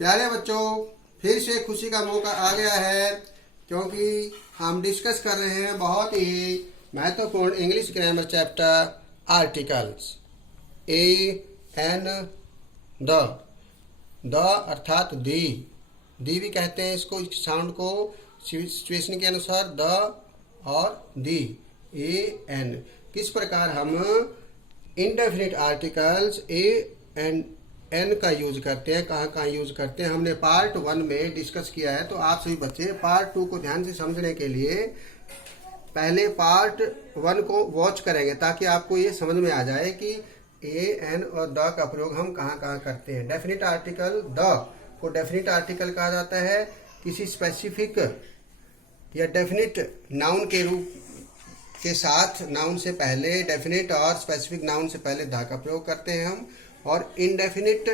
प्यारे बच्चों, फिर से खुशी का मौका आ गया है क्योंकि हम डिस्कस कर रहे हैं बहुत ही महत्वपूर्ण English grammar chapter articles. A an the अर्थात दी भी कहते हैं इसको, इस साउंड को सिचुएशन के अनुसार द और दी। ए एन किस प्रकार हम indefinite articles a and an का यूज करते हैं, कहाँ कहाँ यूज करते हैं, हमने पार्ट 1 में डिस्कस किया है। तो आप सभी बच्चे पार्ट 2 को ध्यान से समझने के लिए पहले पार्ट 1 को वॉच करेंगे ताकि आपको ये समझ में आ जाए कि ए एन और द का प्रयोग हम कहाँ कहाँ करते हैं। डेफिनिट आर्टिकल द को डेफिनिट आर्टिकल कहा जाता है। किसी स्पेसिफिक या डेफिनिट नाउन के रूप के साथ, नाउन से पहले डेफिनिट और स्पेसिफिक नाउन से पहले द का प्रयोग करते हैं हम। और इनडेफिनिट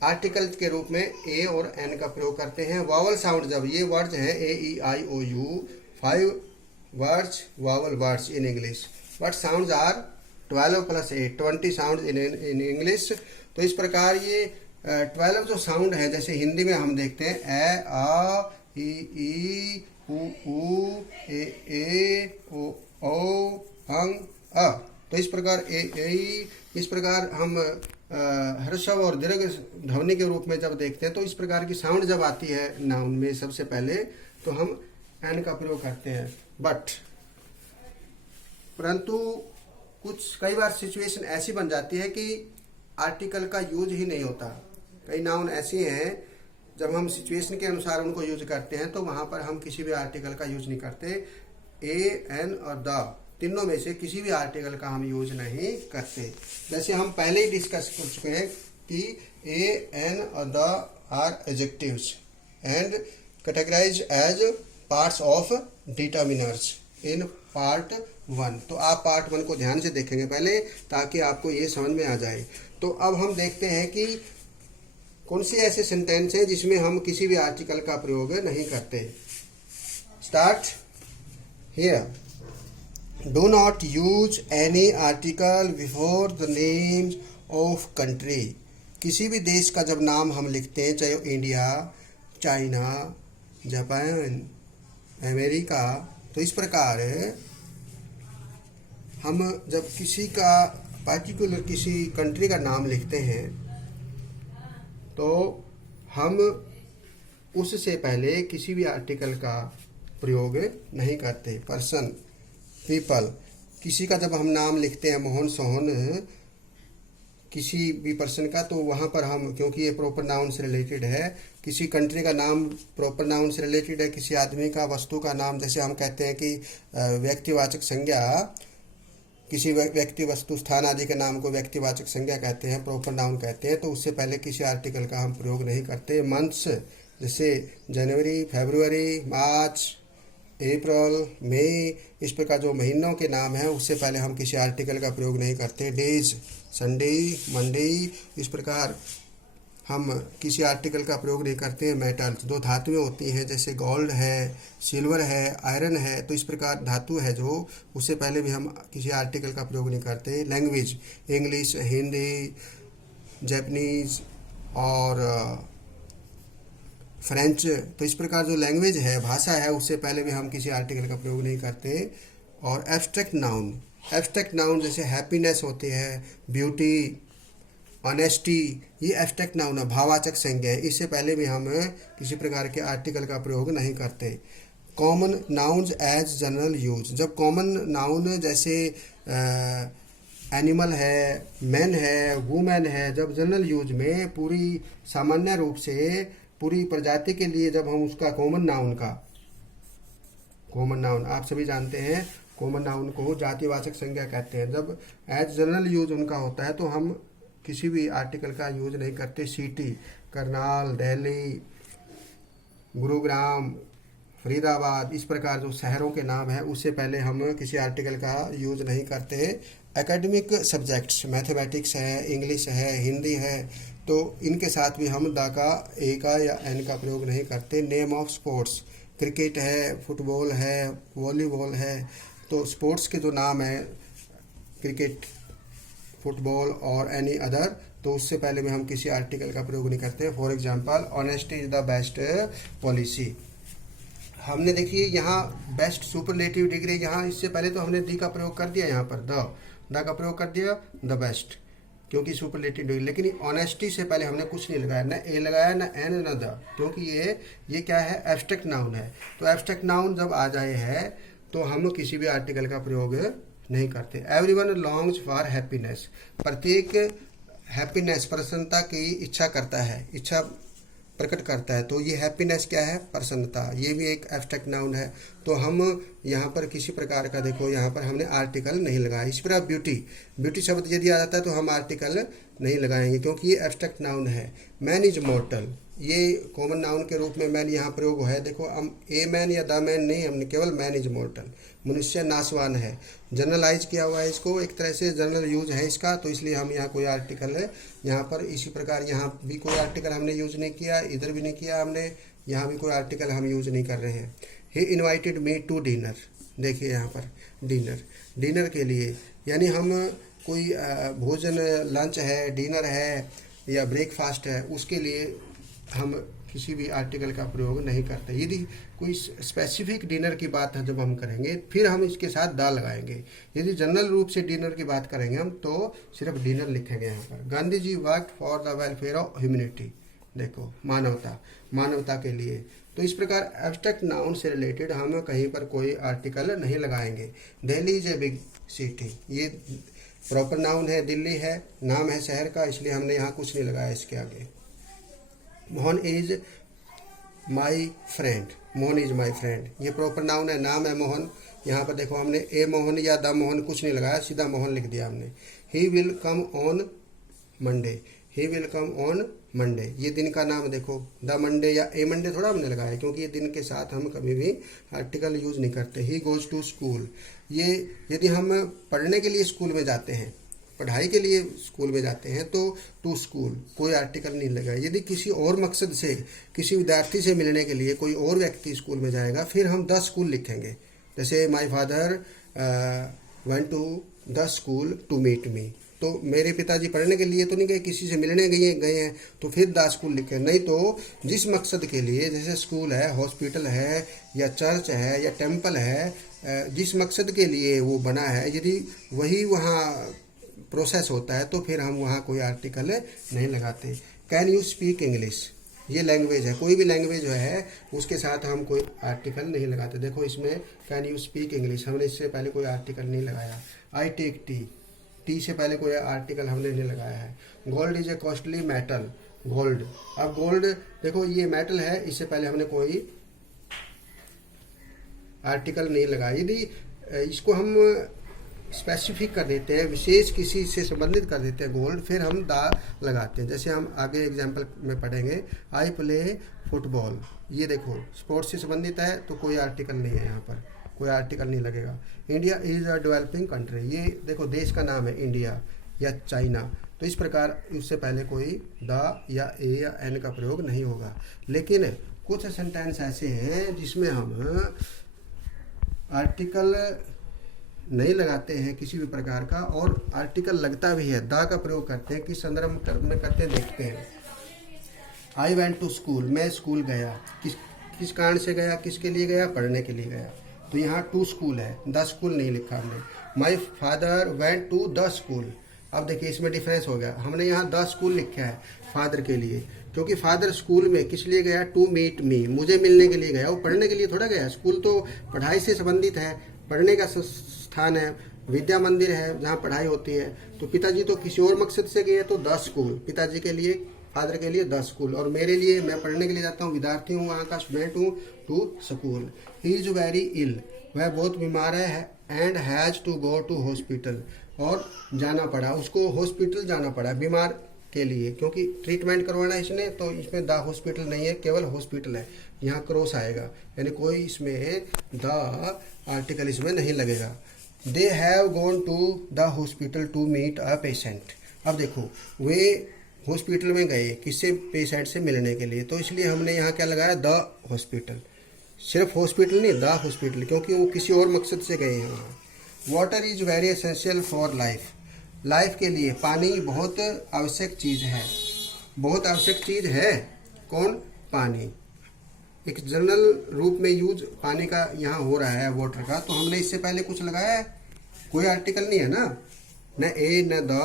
आर्टिकल के रूप में ए और एन का प्रयोग करते हैं। वावल साउंड, जब ये वर्ड्स हैं A E I O U, 5 words vowel words in English, but sounds are 12 + 8, 20 sound in English. तो इस प्रकार ये 12 जो साउंड है, जैसे हिंदी में हम देखते हैं ए आ ई उ ए ओ अंग अ। तो इस प्रकार इस प्रकार हम ह्रस्व और दीर्घ ध्वनि के रूप में जब देखते हैं तो इस प्रकार की साउंड जब आती है नाउन में सबसे पहले तो हम एन का प्रयोग करते हैं। परंतु कई बार सिचुएशन ऐसी बन जाती है कि आर्टिकल का यूज ही नहीं होता। कई नाउन ऐसी हैं जब हम सिचुएशन के अनुसार उनको यूज करते हैं तो वहां पर हम किसी भी आर्टिकल का यूज नहीं करते। ए एन और द तीनों में से किसी भी आर्टिकल का हम यूज नहीं करते। जैसे हम पहले ही डिस्कस कर चुके हैं कि ए एन और the are adjectives and categorise as parts of determiners in part 1। तो आप पार्ट 1 को ध्यान से देखेंगे पहले ताकि आपको ये समझ में आ जाए। तो अब हम देखते हैं कि कौन से ऐसे सेंटेंस हैं जिसमें हम किसी भी आर्टिकल का प्रयोग नहीं करते। Start here. Do not use any article before the names of country। किसी भी देश का जब नाम हम लिखते हैं, चाहे इंडिया, चाइना, जापान, अमेरिका, तो इस प्रकार हम जब किसी का पार्टिकुलर किसी कंट्री का नाम लिखते हैं तो हम उससे पहले किसी भी आर्टिकल का प्रयोग नहीं करते। पर्सन, पीपल, किसी का जब हम नाम लिखते हैं, मोहन, सोहन, किसी भी पर्सन का, तो वहाँ पर हम, क्योंकि ये प्रॉपर नाउन से रिलेटेड है, किसी कंट्री का नाम प्रॉपर नाउन से रिलेटेड है, किसी आदमी का, वस्तु का नाम, जैसे हम कहते हैं कि व्यक्तिवाचक संज्ञा, किसी व्यक्ति, वस्तु, स्थान आदि के नाम को व्यक्तिवाचक संज्ञा कहते हैं, प्रॉपर नाउन कहते हैं। तो उससे पहले किसी आर्टिकल का हम प्रयोग नहीं करते। मंथ्स, जैसे जनवरी, फरवरी, मार्च, अप्रैल, मई, इस प्रकार जो महीनों के नाम हैं उससे पहले हम किसी आर्टिकल का प्रयोग नहीं करते। डेज, संडे, मंडे, इस प्रकार हम किसी आर्टिकल का प्रयोग नहीं करते। मेटल्स, जो धातुएं होती हैं, जैसे गोल्ड है, सिल्वर है, आयरन है, तो इस प्रकार धातु है जो, उससे पहले भी हम किसी आर्टिकल का प्रयोग नहीं करते। लैंग्वेज, इंग्लिश, हिंदी, जापानीज और फ्रेंच, तो इस प्रकार जो लैंग्वेज है, भाषा है, उससे पहले भी हम किसी आर्टिकल का प्रयोग नहीं करते। और एब्स्ट्रैक्ट नाउन जैसे हैप्पीनेस होती है, ब्यूटी, ऑनेस्टी, ये एब्स्ट्रैक्ट नाउन है, भाववाचक संज्ञा है, इससे पहले भी हम किसी प्रकार के आर्टिकल का प्रयोग नहीं करते। Common nouns as general use, जब कॉमन नाउन जैसे एनिमल है, मैन है, वुमेन है, जब जनरल यूज में पूरी सामान्य रूप से पूरी प्रजाति के लिए जब हम उसका कॉमन नाउन आप सभी जानते हैं, कॉमन नाउन को जातिवाचक संज्ञा कहते हैं। जब एज जनरल यूज उनका होता है तो हम किसी भी आर्टिकल का यूज नहीं करते। सिटी, करनाल, दिल्ली, गुरुग्राम, फरीदाबाद, इस प्रकार जो शहरों के नाम है उससे पहले हम किसी आर्टिकल का यूज नहीं करते। एकेडमिक सब्जेक्ट्स, मैथमेटिक्स है, इंग्लिश है, हिंदी है, तो इनके साथ भी हम द का, ए का या एन का प्रयोग नहीं करते। नेम ऑफ स्पोर्ट्स, क्रिकेट है, फुटबॉल है, वॉलीबॉल है, तो स्पोर्ट्स के जो नाम है, क्रिकेट, फुटबॉल और एनी अदर तो उससे पहले में हम किसी आर्टिकल का प्रयोग नहीं करते। For example, honesty is the best policy. हमने देखिए यहाँ बेस्ट सुपरलेटिव डिग्री, यहाँ इससे पहले तो हमने दी का प्रयोग कर दिया, यहाँ पर द का प्रयोग कर दिया, द बेस्ट, क्योंकि सुपरलेटिव डिग्री। लेकिन ऑनेस्टी से पहले हमने कुछ नहीं लगाया, ना ए लगाया, ना एन, ना द, क्योंकि ये क्या है, एब्स्ट्रैक्ट नाउन है। तो एब्स्ट्रैक्ट नाउन जब आ जाए है तो हम किसी भी आर्टिकल का प्रयोग नहीं करते। एवरीवन लॉन्ग्स फॉर हैप्पीनेस, प्रत्येक हैप्पीनेस प्रसन्नता की इच्छा करता है, इच्छा प्रकट करता है। तो ये हैप्पीनेस क्या है, प्रसन्नता, ये भी एक एब्स्ट्रैक्ट नाउन है। तो हम यहाँ पर किसी प्रकार का, देखो यहाँ पर हमने आर्टिकल नहीं लगाया। इसी प्रकार ब्यूटी शब्द यदि आ जाता है तो हम आर्टिकल नहीं लगाएंगे, क्योंकि ये एब्स्ट्रैक्ट नाउन है। मैन इज मॉर्टल, ये कॉमन नाउन के रूप में मैन यहाँ प्रयोग है। देखो हम ए मैन या द मैन नहीं, हमने केवल मैन इज मॉर्टल, मनुष्य नाशवान है। जनरलाइज किया हुआ है इसको, एक तरह से जनरल यूज है इसका, तो इसलिए हम यहाँ कोई आर्टिकल है यहाँ पर। इसी प्रकार यहाँ भी कोई आर्टिकल हमने यूज नहीं किया, इधर भी नहीं किया हमने, यहाँ भी कोई आर्टिकल हम यूज नहीं कर रहे हैं। He invited me to dinner, देखिए यहाँ पर डिनर के लिए, यानी हम कोई भोजन, लंच है, डिनर है या ब्रेकफास्ट है, उसके लिए हम किसी भी आर्टिकल का प्रयोग नहीं करते। यदि कोई स्पेसिफिक डिनर की बात है जब हम करेंगे, फिर हम इसके साथ द लगाएंगे। यदि जनरल रूप से डिनर की बात करेंगे हम, तो सिर्फ डिनर लिखेंगे यहाँ पर। Gandhi ji work for the welfare of humanity, देखो मानवता के लिए। तो इस प्रकार एब्स्ट्रैक्ट नाउन से रिलेटेड हम कहीं पर कोई आर्टिकल नहीं लगाएंगे। Delhi is a big city, ये प्रॉपर नाउन है, दिल्ली है, नाम है शहर का, इसलिए हमने यहाँ कुछ नहीं लगाया इसके आगे। Mohan is my friend, Mohan is my friend, ये प्रॉपर नाउन है, नाम है मोहन। यहाँ पर देखो हमने ए मोहन या द मोहन कुछ नहीं लगाया, सीधा मोहन लिख दिया हमने। He will come on Monday, he will come on Monday, ये दिन का नाम देखो, द मंडे या ए मंडे थोड़ा हमने लगाया, क्योंकि ये दिन के साथ हम कभी भी आर्टिकल यूज नहीं करते। ही गोज टू स्कूल, ये यदि हम पढ़ने के लिए स्कूल में जाते हैं, पढ़ाई के लिए स्कूल में जाते हैं, तो टू स्कूल, कोई आर्टिकल नहीं लगा। यदि किसी और मकसद से, किसी विद्यार्थी से मिलने के लिए कोई और व्यक्ति स्कूल में जाएगा, फिर हम द स्कूल लिखेंगे। जैसे my father went to the school to meet me, तो मेरे पिताजी पढ़ने के लिए तो नहीं गए, किसी से मिलने गए हैं, तो फिर द स्कूल लिखें। नहीं तो जिस मकसद के लिए, जैसे स्कूल है, हॉस्पिटल है, या चर्च है, या टेम्पल है, जिस मकसद के लिए वो बना है, यदि वही वहाँ प्रोसेस होता है, तो फिर हम वहाँ कोई आर्टिकल नहीं लगाते। कैन यू स्पीक इंग्लिश, ये लैंग्वेज है, कोई भी लैंग्वेज है उसके साथ हम कोई आर्टिकल नहीं लगाते। देखो इसमें कैन यू स्पीक इंग्लिश, हमने इससे पहले कोई आर्टिकल नहीं लगाया। आई टेक टी से पहले कोई आर्टिकल हमने नहीं लगाया है। Gold is a costly metal, gold, अब गोल्ड देखो ये मेटल है, इससे पहले हमने कोई आर्टिकल नहीं लगाया। यदि इसको हम स्पेसिफिक कर देते हैं, विशेष किसी से संबंधित कर देते हैं गोल्ड, फिर हम दा लगाते हैं। जैसे हम आगे एग्जाम्पल में पढ़ेंगे, आई प्ले फुटबॉल, ये देखो स्पोर्ट्स से संबंधित है, तो कोई आर्टिकल नहीं है, यहाँ पर कोई आर्टिकल नहीं लगेगा। India is a developing country, ये देखो देश का नाम है इंडिया या चाइना, तो इस प्रकार उससे पहले कोई द या ए या एन का प्रयोग नहीं होगा। लेकिन कुछ सेंटेंस ऐसे हैं जिसमें हम आर्टिकल नहीं लगाते हैं किसी भी प्रकार का, और आर्टिकल लगता भी है, द का प्रयोग करते हैं। किस संदर्भ में करते हैं देखते हैं। आई वेंट टू स्कूल, मैं स्कूल गया, किस कारण से गया, किसके लिए गया, पढ़ने के लिए गया, तो यहाँ टू स्कूल है, द स्कूल नहीं लिखा हमने। My father went to the school, अब देखिए इसमें डिफरेंस हो गया, हमने यहाँ द स्कूल लिखा है फादर के लिए, क्योंकि फादर स्कूल में किस लिए गया, टू मीट मी, मुझे मिलने के लिए गया, वो पढ़ने के लिए थोड़ा गया। स्कूल तो पढ़ाई से संबंधित है, पढ़ने का स्थान है, विद्या मंदिर है जहाँ पढ़ाई होती है। तो पिताजी तो किसी और मकसद से गए, तो द स्कूल, पिताजी के लिए, फादर के लिए द स्कूल, और मेरे लिए, मैं पढ़ने के लिए जाता हूँ, विद्यार्थी हूँ, वहाँ का स्टूडेंट हूँ, to school. He is very ill, वह बहुत बीमार है, and has to go to hospital, और जाना पड़ा, उसको हॉस्पिटल जाना पड़ा बीमार के लिए, क्योंकि ट्रीटमेंट करवाना इसने, तो इसमें द हॉस्पिटल नहीं है, केवल हॉस्पिटल है, यहाँ क्रॉस आएगा, यानी कोई इसमें द आर्टिकल इसमें नहीं लगेगा। They have gone to the hospital to meet a patient, अब देखो वे हॉस्पिटल में गए किससे, पेशेंट से मिलने के लिए, तो इसलिए हमने यहाँ क्या लगाया, द हॉस्पिटल, सिर्फ हॉस्पिटल नहीं, द हॉस्पिटल, क्योंकि वो किसी और मकसद से गए हैं वहाँ। Water is very essential for life, life के लिए पानी बहुत आवश्यक चीज़ है, बहुत आवश्यक चीज़ है। कौन? पानी। एक जनरल रूप में यूज पानी का यहाँ हो रहा है, वाटर का। तो हमने इससे पहले कुछ लगाया है? कोई आर्टिकल नहीं है ना, न ए न द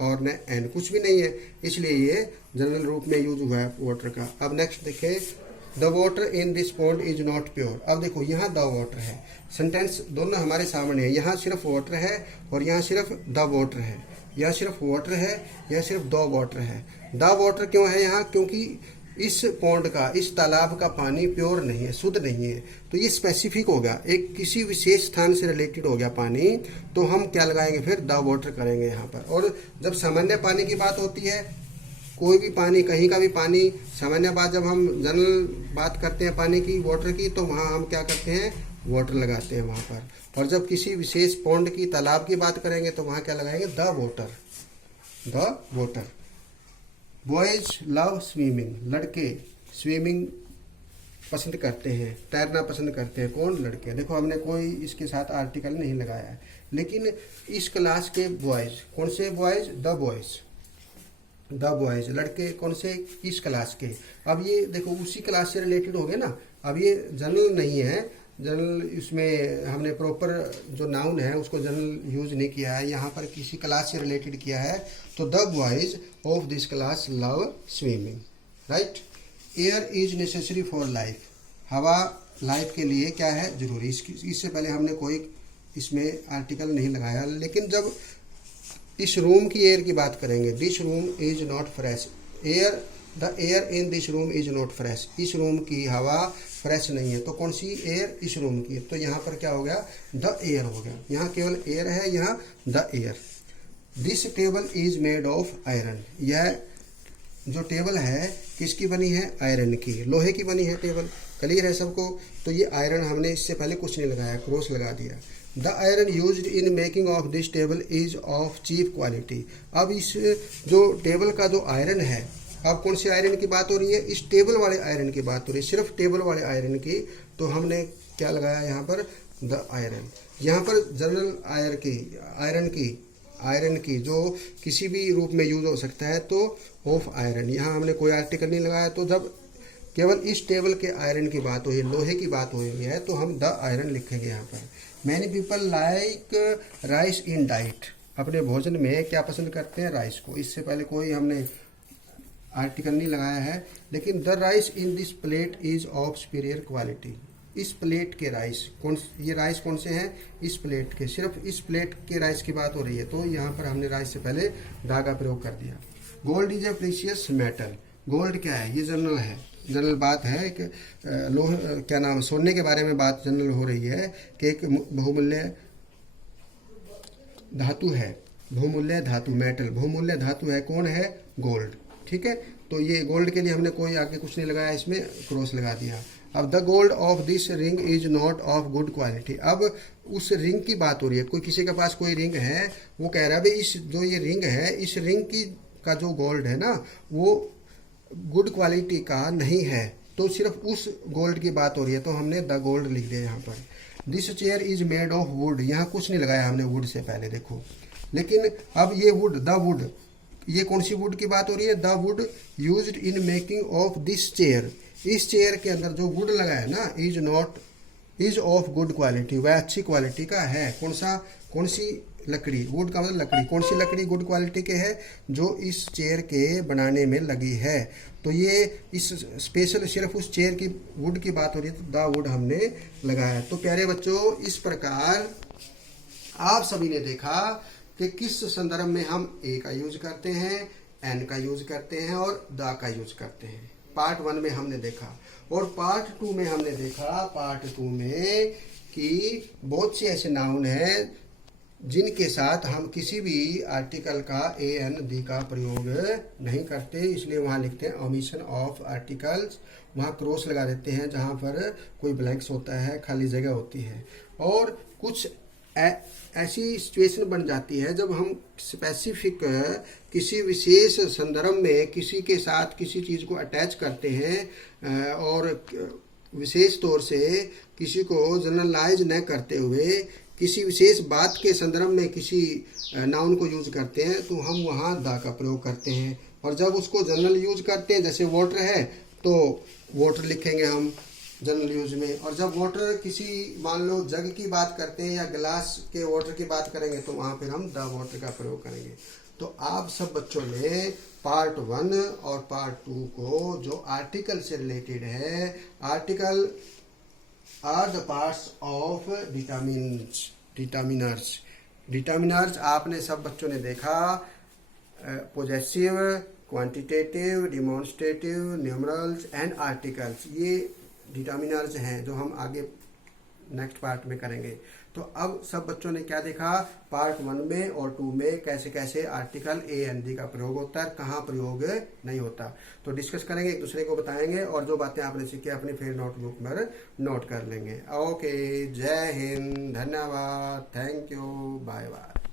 और न एन, कुछ भी नहीं है, इसलिए ये जनरल रूप में यूज हुआ है वाटर का। अब नेक्स्ट देखें, the water in this pond is not pure. अब देखो यहाँ द वाटर है, सेंटेंस दोनों हमारे सामने है। यहाँ सिर्फ वाटर है और यहाँ सिर्फ द वाटर है। यहाँ सिर्फ वाटर है, यहाँ सिर्फ द वाटर है। द वाटर क्यों है यहाँ? क्योंकि इस पॉन्ड का, इस तालाब का पानी प्योर नहीं है, शुद्ध नहीं है। तो ये स्पेसिफिक हो गया, एक किसी विशेष स्थान से रिलेटेड हो गया पानी। तो हम क्या लगाएंगे फिर? द वाटर करेंगे यहाँ पर। और जब सामान्य पानी की बात होती है, कोई भी पानी, कहीं का भी पानी, सामान्य बात, जब हम जनरल बात करते हैं पानी की, वाटर की, तो वहाँ हम क्या करते हैं? वाटर लगाते हैं वहाँ पर। और जब किसी विशेष पॉन्ड की, तालाब की बात करेंगे तो वहाँ क्या लगाएंगे? The water, the water. Boys love swimming. लड़के स्विमिंग पसंद करते हैं, तैरना पसंद करते हैं। कौन? लड़के। देखो हमने कोई इसके साथ आर्टिकल नहीं लगाया है, लेकिन इस क्लास के बॉयज, कौन से boys? The boys, the boys, लड़के कौन से? इस क्लास के। अब ये देखो उसी क्लास से रिलेटेड हो गए ना। अब ये जनरल नहीं है, जनरल इसमें हमने प्रॉपर जो नाउन है उसको जनरल यूज नहीं किया है, यहाँ पर किसी क्लास से रिलेटेड किया है। तो the boys of this class love swimming, right. Air is necessary for life. हवा लाइफ के लिए क्या है? जरूरी। इससे पहले हमने कोई इसमें आर्टिकल नहीं लगाया। लेकिन जब इस रूम की एयर की बात करेंगे, this room is not fresh. Air, the air in this room is not fresh. इस रूम की हवा फ्रेश नहीं है। तो कौन सी एयर? इस रूम की। तो यहाँ पर क्या हो गया? द एयर हो गया। यहाँ केवल एयर है, यहाँ the air. This table is made of iron. यह जो टेबल है किसकी बनी है? आयरन की, लोहे की बनी है टेबल। क्लियर है सबको? तो ये आयरन हमने इससे पहले कुछ नहीं लगाया, क्रॉस लगा दिया। The iron used in making of this table is of cheap quality. अब इस जो टेबल का जो आयरन है, अब कौन सी आयरन की बात हो रही है? इस टेबल वाले आयरन की बात हो रही है, सिर्फ टेबल वाले आयरन की। तो हमने क्या लगाया यहाँ पर? The iron. यहाँ पर जनरल आयरन की जो किसी भी रूप में यूज हो सकता है, तो ऑफ आयरन। यहाँ हमने कोई आर्टिकल नहीं लगाया। तो जब केवल इस टेबल के आयरन की बात हुई, लोहे की बात हो रही है, तो हम द आयरन लिखेंगे यहाँ पर। Many people like rice in diet. अपने भोजन में क्या पसंद करते हैं? राइस को। इससे पहले कोई हमने आर्टिकल नहीं लगाया है। लेकिन the rice in this plate is of superior quality. इस प्लेट के राइस, ये राइस कौन से हैं? इस प्लेट के, सिर्फ इस प्लेट के राइस की बात हो रही है। तो यहाँ पर हमने राइस से पहले दा का प्रयोग कर दिया। Gold is a precious metal. Gold क्या है? ये जनरल है, जनरल बात है कि लोह, क्या नाम, सोने के बारे में बात जनरल हो रही है कि एक बहुमूल्य धातु है। बहुमूल्य धातु, मेटल, बहुमूल्य धातु है। कौन है? गोल्ड। ठीक है, तो ये गोल्ड के लिए हमने कोई आगे कुछ नहीं लगाया, इसमें क्रॉस लगा दिया। अब the gold of this ring is not of good quality. अब उस रिंग की बात हो रही है, कोई किसी के पास कोई रिंग है, वो कह रहा है भाई इस जो ये रिंग है, इस रिंग की का जो गोल्ड है ना, वो गुड क्वालिटी का नहीं है। तो सिर्फ उस गोल्ड की बात हो रही है, तो हमने द गोल्ड लिख दिया यहाँ पर। This chair is made of would. यहाँ कुछ नहीं लगाया हमने वुड से पहले, देखो। लेकिन अब ये वुड, द वुड, ये कौन सी वुड की बात हो रही है? The wood used in making of this chair. इस चेयर के अंदर जो वुड लगा है ना, इज ऑफ गुड क्वालिटी, वह अच्छी क्वालिटी का है। कौन सी लकड़ी? वुड का मतलब लकड़ी। कौन सी लकड़ी गुड क्वालिटी के है? जो इस चेयर के बनाने में लगी है। तो ये इस स्पेशल सिर्फ उस चेयर की वुड की बात हो रही है, तो द वुड हमने लगाया। तो प्यारे बच्चों, इस प्रकार आप सभी ने देखा कि किस संदर्भ में हम ए का यूज करते हैं, एन का यूज करते हैं और द का यूज करते हैं। पार्ट 1 में हमने देखा। और पार्ट 2 में हमने देखा, पार्ट 2 में कि बहुत से ऐसे नाउन हैं जिनके साथ हम किसी भी आर्टिकल का ए एन दी का प्रयोग नहीं करते, इसलिए वहाँ लिखते हैं ओमिशन ऑफ आर्टिकल्स। वहाँ क्रॉस लगा देते हैं जहाँ पर कोई ब्लैंक्स होता है, खाली जगह होती है। और कुछ ऐसी सिचुएशन बन जाती है जब हम स्पेसिफिक किसी विशेष संदर्भ में किसी के साथ किसी चीज़ को अटैच करते हैं और विशेष तौर से किसी को जनरलाइज न करते हुए किसी विशेष बात के संदर्भ में किसी नाउन को यूज करते हैं तो हम वहाँ द का प्रयोग करते हैं। और जब उसको जनरल यूज करते हैं, जैसे वाटर है तो वाटर लिखेंगे हम जनरल यूज में। और जब वाटर किसी मान लो जग की बात करते हैं या गिलास के वाटर की बात करेंगे तो वहाँ फिर हम द वाटर का प्रयोग करेंगे। तो आप सब बच्चों ने पार्ट 1 और पार्ट 2 को जो आर्टिकल से रिलेटेड है, article are the parts of determiners. Determiners आपने सब बच्चों ने देखा, possessive, quantitative, demonstrative, numerals and articles, ये डिटर्मिनर्स हैं जो हम आगे नेक्स्ट पार्ट में करेंगे। तो अब सब बच्चों ने क्या देखा, पार्ट 1 में और 2 में कैसे कैसे आर्टिकल ए एंड दी का प्रयोग होता है, कहाँ प्रयोग नहीं होता। तो डिस्कस करेंगे, एक दूसरे को बताएंगे और जो बातें आपने सीखी अपनी फिर नोटबुक में नोट कर लेंगे। ओके, जय हिंद, धन्यवाद, थैंक यू, बाय बाय।